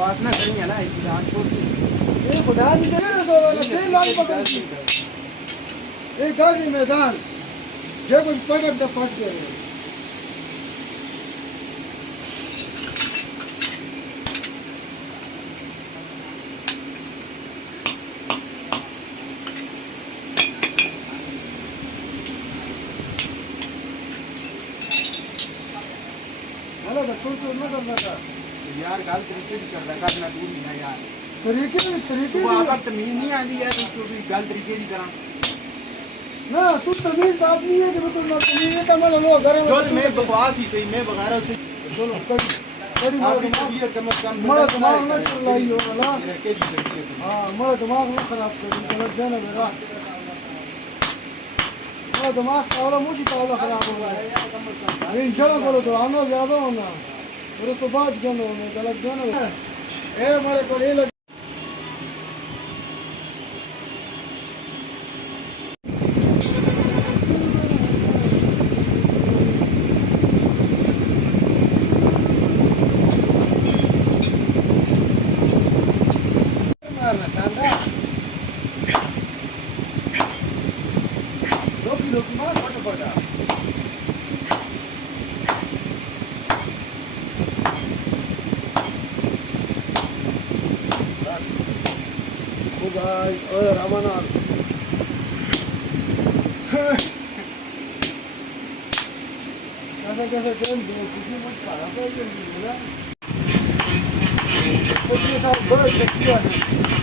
वासना करी है ना इसकी जान छोड़ ये खुदा नहीं दे रहा तो फिर लाल पकड़ दी ये गाजी मैदान जे कुछ पकड़ द फट गए हेलो तो छोड़ ना करना था यार गाल तरीके से कर रहा करना दूर नहीं है यार तरीके वो आपका तमीज नहीं आती यार तो भी गाल तरीके से करा ना तू तमीज आदमी है कि तू ना तमीज है तमल लो घर में जो मैं बकवास ही सही मैं बगारा से चलो कड़ी आपकी तबीयत कम से कम मेरा दिमाग ना चल रही हो ना रखे जी सकती है हां मेरा दिमाग ना खराब कर गलत जाना मेरा मेरा दिमाग और मुझे ताला खराब हो गया है ये जरा बोलो तो आना ज्यादा होना और उसके बाद जाना होना गलत जाना ए मेरे को ये लोकी मार फटाफट Oh guys, oh Ramana. कैसे टाइम दो किसी मत खराब कर दे ना कुछ साथ बड़ा किया है